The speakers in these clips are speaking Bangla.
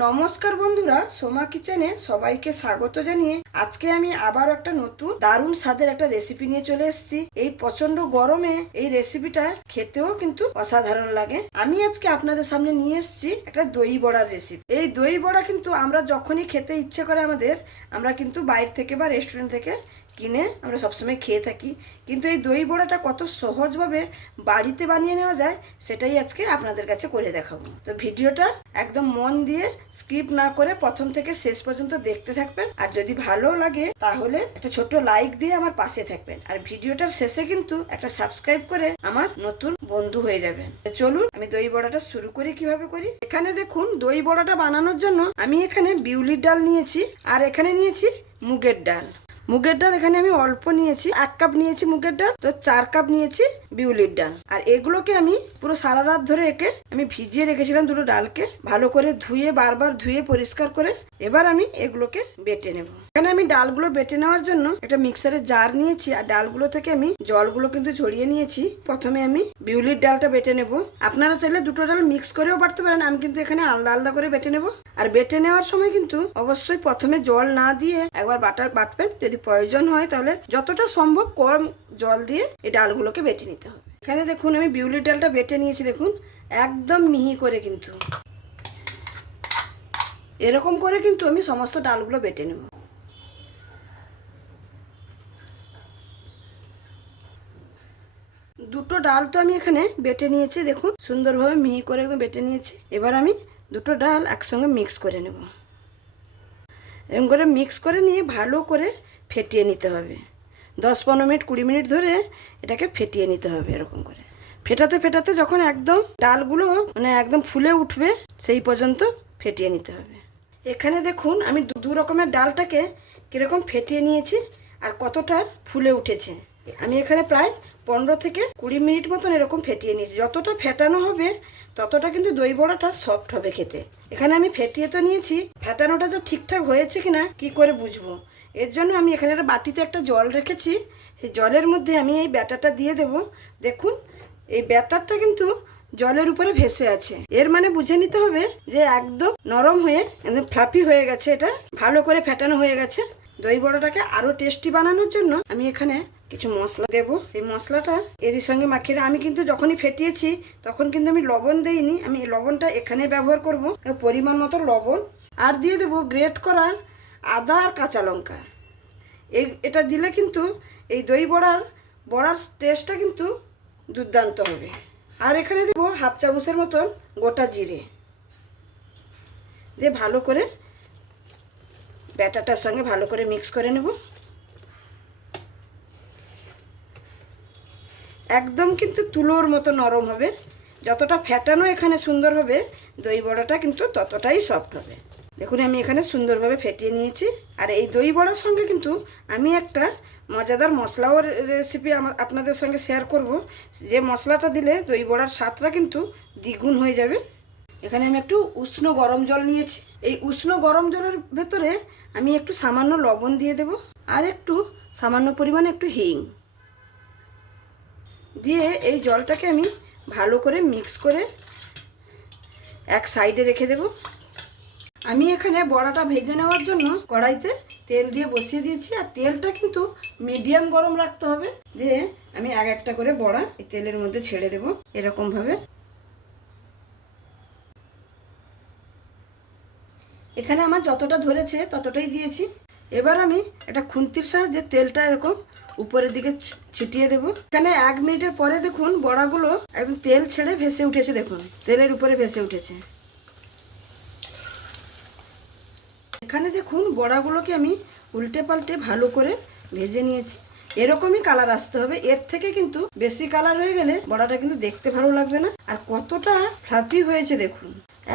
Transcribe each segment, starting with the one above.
নমস্কার বন্ধুরা সোমা কিচেনে সবাইকে স্বাগত জানিয়ে আজকে আমি আবার একটা নতুন দারুণ স্বাদের একটা রেসিপি নিয়ে চলে এসেছি। এই প্রচণ্ড গরমে এই রেসিপিটা খেতেও কিন্তু অসাধারণ লাগে। আমি আজকে আপনাদের সামনে নিয়ে এসেছি একটা দই বড়ার রেসিপি এই দই বড়া কিন্তু আমরা যখনই খেতে ইচ্ছে করে আমাদের, আমরা কিন্তু বাইরে থেকে বা রেস্টুরেন্ট থেকে কিনে আমরা সবসময় খেয়ে থাকি। কিন্তু এই দই বড়াটা কত সহজভাবে বাড়িতে বানিয়ে নেওয়া যায়, সেটাই আজকে আপনাদের কাছে করে দেখাবো। তো ভিডিওটা একদম মন দিয়ে স্কিপ না করে প্রথম থেকে শেষ পর্যন্ত দেখতে থাকবেন। আর যদি ভালো লাগে, তাহলে একটা ছোট্ট লাইক দিয়ে আমার পাশে থাকবেন। আর ভিডিওটার শেষে কিন্তু একটা সাবস্ক্রাইব করে আমার নতুন বন্ধু হয়ে যাবেন। চলুন, আমি দই বড়াটা শুরু করি, কীভাবে করি? এখানে দেখুন, দই বড়াটা বানানোর জন্য আমি এখানে বিউলির ডাল নিয়েছি, আর এখানে নিয়েছি মুগের ডাল। মুগের ডাল এখানে আমি অল্প নিয়েছি, এক কাপ নিয়েছি মুগের ডাল, তো চার কাপ নিয়েছি বিউলির ডাল। আর এগুলোকে আমি পুরো সারা রাত ধরে একে আমি ভিজিয়ে রেখেছিলাম দুটো ডালকে, ভালো করে ধুয়ে, বারবার ধুয়ে, পরিষ্কার করে এবার আমি এগুলোকে বেটে নেব। এখানে আমি ডালগুলো বেটে নেওয়ার জন্য একটা মিক্সারের জার নিয়েছি, আর ডালগুলো থেকে আমি জলগুলো কিন্তু ঝরিয়ে নিয়েছি। প্রথমে আমি বিউলির ডালটা বেটে নেব। আপনারা চাইলে দুটো ডাল মিক্স করেও বাটতে পারেন, আমি কিন্তু এখানে আলাদা আলাদা করে বেটে নেব। আর বেটে নেওয়ার সময় কিন্তু অবশ্যই প্রথমে জল না দিয়ে একবার বাটার বাটবেন, যদি প্রয়োজন হয়, তাহলে যতটা সম্ভব কম জল দিয়ে এই ডালগুলোকে বেটে নিতে হবে। এখানে দেখুন, আমি বিউলির ডালটা বেটে নিয়েছি, দেখুন। একদম মিহি করে কিন্তু। এরকম করে কিন্তু আমি সমস্ত ডালগুলো বেটে নেব। দুটো ডাল তো আমি এখানে বেটে নিয়েছি, দেখুন। সুন্দরভাবে মিহি করে একদম বেটে নিয়েছি। এবার আমি দুটো ডাল একসঙ্গে মিক্স করে নেব। এরকম করে মিক্স করে নিয়ে ভালো করে ফেটিয়ে নিতে হবে। দশ পনেরো মিনিট, কুড়ি মিনিট ধরে এটাকে ফেটিয়ে নিতে হবে এরকম করে। ফেটাতে ফেটাতে যখন একদম ডালগুলো মানে একদম ফুলে উঠবে, সেই পর্যন্ত ফেটিয়ে নিতে হবে। এখানে দেখুন আমি দু- রকমের ডালটাকে কীরকম ফেটিয়ে নিয়েছি আর কতটা ফুলে উঠেছে। আমি এখানে প্রায় পনেরো থেকে কুড়ি মিনিট মতন এরকম ফেটিয়ে নিয়েছি। যতটা ফেটানো হবে, ততটা কিন্তু দই বড়াটা সফট হবে খেতে। এখানে আমি ফেটিয়ে তো নিয়েছি। ফেটানোটা তো ঠিকঠাক হয়েছে কিনা, কি করে বুঝব? এর জন্য আমি এখানে একটা বাটিতে একটা জল রেখেছি। সেই জলের মধ্যে আমি এই ব্যাটারটা দিয়ে দেব। দেখুন, এই ব্যাটারটা কিন্তু জলের উপরে ভেসে আছে। এর মানে বুঝে নিতে হবে যে একদম নরম হয়ে একদম ফ্লাফি হয়ে গেছে এটা। ভালো করে ফেটানো হয়ে গেছে। দই বড়াটাকে আরও টেস্টি বানানোর জন্য আমি এখানে কিছু মশলা দেব। এই মশলাটা এরই সঙ্গে মাখিয়ে আমি কিন্তু যখনই ফেটিয়েছি, তখন কিন্তু আমি লবণ দেইনি। আমি এই লবণটা এখানে ব্যবহার করব। পরিমাণ মতো লবণ। আর দিয়ে দেবো গ্রেট করা আদা আর কাঁচা লঙ্কা। এই, এটা দিলে কিন্তু এই দই বড়ার বড়ার টেস্টটা কিন্তু দুর্দান্ত হবে। আর এখানে দেবো হাফ চামচের মতন গোটা জিরে। দিয়ে ভালো করে ব্যাটারটার সঙ্গে ভালো করে মিক্স করে নেব। একদম কিন্তু তুলোর মতো নরম হবে। যতটা ফ্যাটানো এখানে সুন্দর হবে, দই বড়াটা কিন্তু ততটাই সফট হবে। দেখুন, আমি এখানে সুন্দরভাবে ফেটিয়ে নিয়েছি। আর এই দই বড়ার সঙ্গে কিন্তু আমি একটা মজাদার মশলাও রেসিপি আপনাদের সঙ্গে শেয়ার করব। যে মশলাটা দিলে দই বড়ার স্বাদটা কিন্তু দ্বিগুণ হয়ে যাবে। এখানে আমি একটু উষ্ণ গরম জল নিয়েছি। এই উষ্ণ গরম জলের ভেতরে আমি একটু সামান্য লবণ দিয়ে দেব আর একটু সামান্য পরিমাণে একটু হিং। দিয়ে এই জলটাকে আমি ভালো করে মিক্স করে এক সাইডে রেখে দেব। আমি এখানে বড়াটা ভেজে নেওয়ার জন্য কড়াইতে তেল দিয়ে বসিয়ে দিয়েছি আর তেলটা কিন্তু মিডিয়াম গরম রাখতে হবে। দিয়ে আমি এক একটা করে বড়া এই তেলের মধ্যে ছেড়ে দেব এরকমভাবে এখানে আমার যতটা ধরেছে ততটাই দিয়েছি। এবার আমি একটা খুন্তির সাহায্যে তেলটা এরকম উপরের দিকে ছিটিয়ে দেব। এখানে এক মিনিটের পরে দেখুন বড়াগুলো একদম তেল ছেড়ে ভেসে উঠেছে দেখুন। তেলের উপরে ভেসে উঠেছে। এখানে দেখুন বড়াগুলোকে আমি উল্টে পাল্টে ভালো করে ভেজে নিয়েছি। এরকমই কালার আসতে হবে। এর থেকে কিন্তু বেশি কালার হয়ে গেলে বড়াটা কিন্তু দেখতে ভালো লাগবে না। আর কতটা ফ্লাফি হয়েছে দেখুন।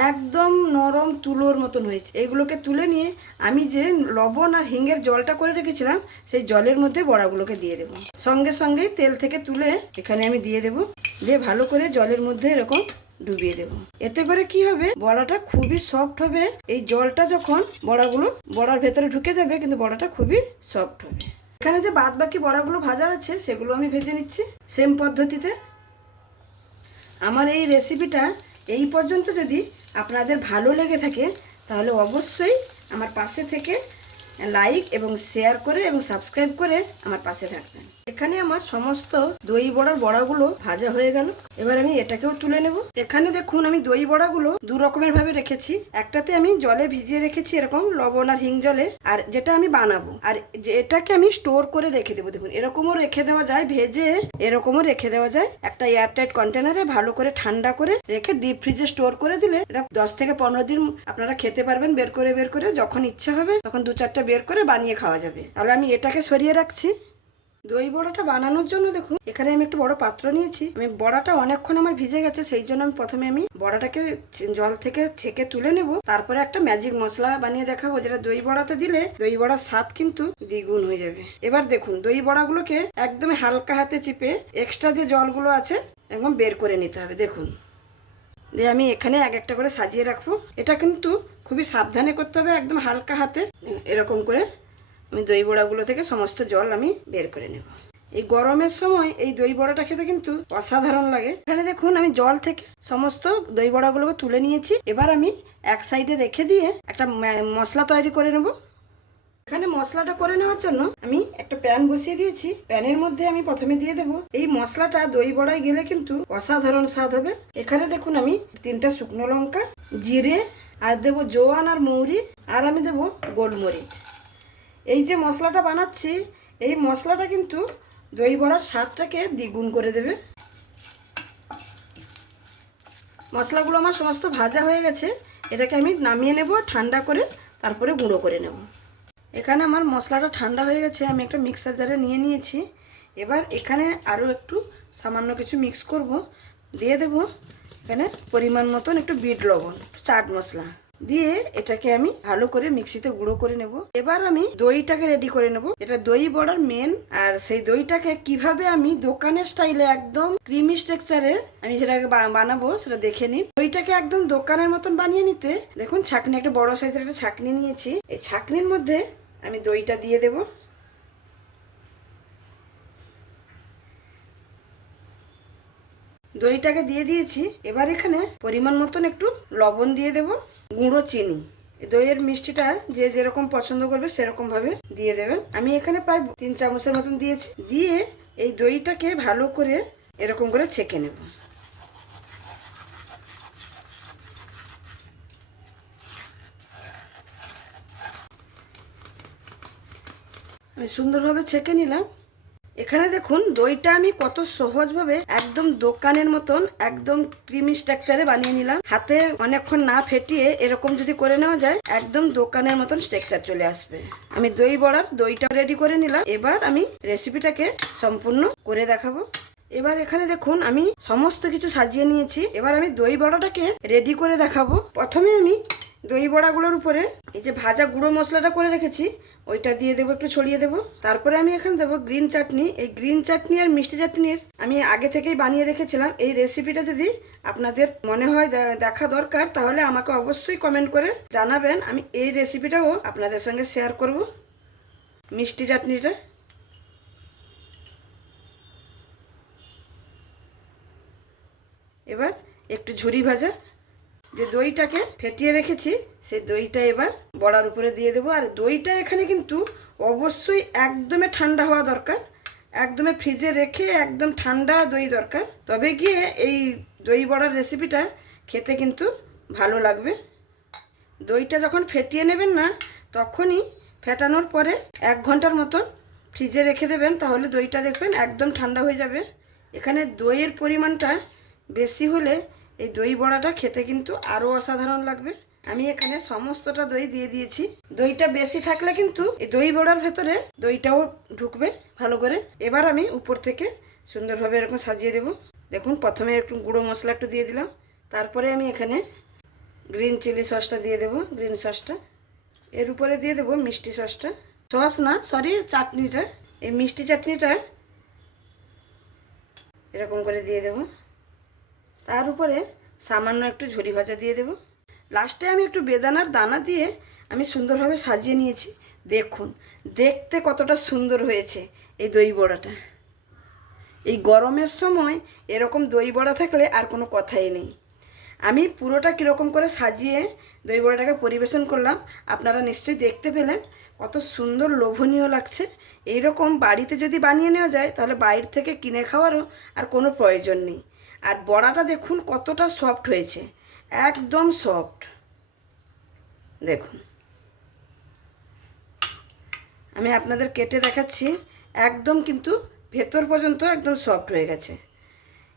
একদম নরম তুলোর মতন হয়েছে। এগুলোকে তুলে নিয়ে আমি যে লবণ আর হিঙ্গের জলটা করে রেখেছিলাম, সেই জলের মধ্যে বড়াগুলোকে দিয়ে দেবো। সঙ্গে সঙ্গেই তেল থেকে তুলে এখানে আমি দিয়ে দেবো। দিয়ে ভালো করে জলের মধ্যে এরকম ডুবিয়ে দেব। এতে করে কি হবে? বড়াটা খুবই সফট হবে। এই জলটা যখন বড়াগুলো, বড়ার ভেতরে ঢুকে যাবে, কিন্তু বড়াটা খুবই সফট হবে। এখানে যে বাদ বাকি বড়াগুলো ভাজার আছে, সেগুলো আমি ভেজে নিচ্ছি সেম পদ্ধতিতে। আমার এই রেসিপিটা এই পর্যন্ত যদি আপনাদের ভালো লেগে থাকে, তাহলে অবশ্যই আমার পাশে থেকে লাইক এবং শেয়ার করে এবং সাবস্ক্রাইব করে আমার পাশে থাকবেন। এখানে আমার সমস্ত দই বড়ার বড়াগুলো ভাজা হয়ে গেল। এবার আমি এটাকেও তুলে নেব। এখানে দেখুন আমি দই বড়াগুলো দু রকমের ভাবে রেখেছি। একটাতে আমি জলে ভিজিয়ে রেখেছি এরকম লবণ আর হিং জলে, আর যেটা আমি বানাবো। আর এটাকে আমি স্টোর করে রেখে দেবো, দেখুন এরকমও রেখে দেওয়া যায়, ভেজে এরকমও রেখে দেওয়া যায়। একটা এয়ারটাইট কন্টেনারে ভালো করে ঠান্ডা করে রেখে ডিপ ফ্রিজে স্টোর করে দিলে এটা দশ থেকে পনেরো দিন আপনারা খেতে পারবেন, বের করে বের করে যখন ইচ্ছা হবে, তখন দু চারটা বের করে বানিয়ে খাওয়া যাবে। তাহলে আমি এটাকে সরিয়ে রাখছি। দই বড়াটা বানানোর জন্য দেখুন, এখানে আমি একটা বড় পাত্র নিয়েছি। আমি বড়াটা অনেকক্ষণ আমার ভিজে গেছে, সেই জন্য আমি প্রথমে আমি বড়াটাকে জল থেকে ছেঁকে তুলে নেব। তারপরে একটা ম্যাজিক মশলা বানিয়ে দেখাবো, যেটা দই বড়াতে দিলে দই বড়ার স্বাদ কিন্তু দ্বিগুণ হয়ে যাবে। এবার দেখুন, দই বড়াগুলোকে একদম হালকা হাতে চিপে এক্সট্রা যে জলগুলো আছে, একদম বের করে নিতে হবে। দেখুন, দিয়ে আমি এখানে এক একটা করে সাজিয়ে রাখব। এটা কিন্তু খুবই সাবধানে করতে হবে, একদম হালকা হাতে, এরকম করে আমি দই বড়াগুলো থেকে সমস্ত জল আমি বের করে নেব। এই গরমের সময় এই দই বড়াটা খেতে কিন্তু অসাধারণ লাগে। এখানে দেখুন আমি জল থেকে সমস্ত দই বড়াগুলোকে তুলে নিয়েছি। এবার আমি এক সাইডে রেখে দিয়ে একটা মশলা তৈরি করে নেব। এখানে মশলাটা করে নেওয়ার জন্য আমি একটা প্যান বসিয়ে দিয়েছি। প্যানের মধ্যে আমি প্রথমে দিয়ে দেব। এই মশলাটা দই বড়ায় গেলে কিন্তু অসাধারণ স্বাদ হবে। এখানে দেখুন আমি তিনটা শুকনো লঙ্কা, জিরে, আর দেবো জোয়ান আর মৌরি, আর আমি দেবো গোলমরিচ। এই যে মশলাটা বানাচ্ছি, এই মশলাটা কিন্তু দই বড়ার স্বাদটাকে দ্বিগুণ করে দেবে। মশলাগুলো আমার সমস্ত ভাজা হয়ে গেছে, এটাকে আমি নামিয়ে নেব, ঠান্ডা করে তারপরে গুঁড়ো করে নেব। এখানে আমার মশলাটা ঠান্ডা হয়ে গেছে, আমি একটা মিক্সার জারে নিয়ে নিয়েছি। এবার এখানে আরও একটু সামান্য কিছু মিক্স করব, দিয়ে দেব এখানে পরিমাণ মতন একটু বিট লবণ চাট মশলা। দিয়ে এটাকে আমি ভালো করে মিক্সিতে গুঁড়ো করে নেব। এবার আমি দইটাকে রেডি করে নেব। এটা দই বড়ার মেন আর সেই দইটাকে কীভাবে আমি দোকানের স্টাইলে একদম ক্রিমি স্ট্রাকচারে আমি সেটাকে বানাবো সেটা দেখে নিন। দইটাকে একদম দোকানের মতন বানিয়ে নিতে, দেখুন ছাকনি, একটা বড় সাইজের একটা ছাকনি নিয়েছি। এই ছাকনির মধ্যে আমি দইটা দিয়ে দেব। দইটাকে দিয়ে দিয়েছি। এবার এখানে পরিমাণ মতন একটু লবণ দিয়ে দেব। গুঁড়ো চিনি। দইয়ের মিষ্টিটা যে যেরকম পছন্দ করবে সেরকম ভাবে দিয়ে দেবেন। আমি এখানে প্রায় তিন চামচের মতন দিয়েছি। দিয়ে এই দইটাকে ভালো করে এরকম করে ছেঁকে নেব। আমি সুন্দরভাবে ছেঁকে নিলাম। এখানে দেখুন, দইটা আমি কত সহজভাবে একদম দোকানের মতন, একদম ক্রিমি স্ট্রাকচারে বানিয়ে নিলাম। হাতে অনেকক্ষণ না ফেটিয়ে এরকম যদি করে নেওয়া যায়, একদম দোকানের মতন স্ট্রাকচার চলে আসবে। আমি দই বড়ার দইটা রেডি করে নিলাম। এবার আমি রেসিপিটাকে সম্পূর্ণ করে দেখাবো। এবার এখানে দেখুন, আমি সমস্ত কিছু সাজিয়ে নিয়েছি। এবার আমি দই বড়াটাকে রেডি করে দেখাবো। প্রথমে আমি দই বড়াগুলোর উপরে এই যে ভাজা গুঁড়ো মশলাটা করে রেখেছি ওইটা দিয়ে দেবো, একটু ছড়িয়ে দেবো। তারপরে আমি এখানে দেবো গ্রিন চাটনি এই গ্রিন চাটনি আর মিষ্টি চাটনির আমি আগে থেকেই বানিয়ে রেখেছিলাম। এই রেসিপিটা যদি আপনাদের মনে হয় দেখা দরকার, তাহলে আমাকে অবশ্যই কমেন্ট করে জানাবেন। আমি এই রেসিপিটাও আপনাদের সঙ্গে শেয়ার করব মিষ্টি চাটনিটা। এবার একটু ঝুরি ভাজা। যে দইটাকে ফেটিয়ে রেখেছি, সেই দইটা এবার বড়ার উপরে দিয়ে দেবো। আর দইটা এখানে কিন্তু অবশ্যই একদমে ঠান্ডা হওয়া দরকার। একদমে ফ্রিজে রেখে একদম ঠান্ডা দই দরকার। তবে গিয়ে এই দই বড়ার রেসিপিটা খেতে কিন্তু ভালো লাগবে। দইটা যখন ফেটিয়ে নেবেন না, তখনই ফেটানোর পরে এক ঘণ্টার মতন ফ্রিজে রেখে দেবেন, তাহলে দইটা দেখবেন একদম ঠান্ডা হয়ে যাবে। এখানে দইয়ের পরিমাণটা বেশি হলে এই দই বড়াটা খেতে কিন্তু আরও অসাধারণ লাগবে। আমি এখানে সমস্তটা দই দিয়ে দিয়েছি। দইটা বেশি থাকলে কিন্তু এই দই বড়ার ভেতরে দইটাও ঢুকবে ভালো করে। এবার আমি উপর থেকে সুন্দরভাবে এরকম সাজিয়ে দেব। দেখুন, প্রথমে একটু গুঁড়ো মশলা একটু দিয়ে দিলাম। তারপরে আমি এখানে গ্রিন চিলি সসটা দিয়ে দেবো, গ্রিন সসটা। এর উপরে দিয়ে দেবো মিষ্টি সসটা। সস না, সরি, চাটনিটা। এই মিষ্টি চাটনিটা এরকম করে দিয়ে দেবো। তার উপরে সামান্য একটু ঝুরি ভাজা দিয়ে দেবো। লাস্টে আমি একটু বেদানার দানা দিয়ে আমি সুন্দরভাবে সাজিয়ে নিয়েছি। দেখুন, দেখতে কতটা সুন্দর হয়েছে এই দই বড়াটা। এই গরমের সময় এরকম দই বড়া থাকলে আর কোনো কথাই নেই। আমি পুরোটা কীরকম করে সাজিয়ে দই বড়াটাকে পরিবেশন করলাম, আপনারা নিশ্চয়ই দেখতে পেলেন কত সুন্দর লোভনীয় লাগছে। এইরকম বাড়িতে যদি বানিয়ে নেওয়া যায়, তাহলে বাইরে থেকে কিনে খাওয়ারও আর কোনো প্রয়োজন নেই। আর বড়াটা দেখুন কতটা সফট হয়েছে। একদম সফট। দেখুন। আমি আপনাদের কেটে দেখাচ্ছি, একদম কিন্তু ভেতর পর্যন্ত একদম সফট হয়ে গেছে।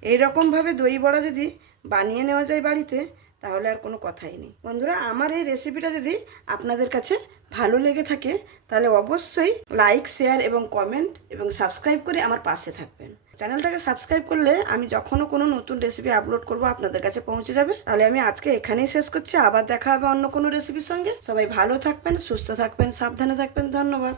এই রকমভাবে দই বড়া যদি বানিয়ে নেওয়া যায় বাড়িতে, তাহলে আর কোনো কথাই নেই। বন্ধুরা, আমার এই রেসিপিটা যদি আপনাদের কাছে ভালো লেগে থাকে, তাহলে অবশ্যই লাইক শেয়ার এবং কমেন্ট এবং সাবস্ক্রাইব করে আমার পাশে থাকবেন। চ্যানেলটাকে সাবস্ক্রাইব করলে আমি যখনও কোনো নতুন রেসিপি আপলোড করব আপনাদের কাছে পৌঁছে যাবে। তাহলে আমি আজকে এখানেই শেষ করছি। আবার দেখা হবে অন্য কোনো রেসিপির সঙ্গে। সবাই ভালো থাকবেন, সুস্থ থাকবেন, সাবধানে থাকবেন। ধন্যবাদ।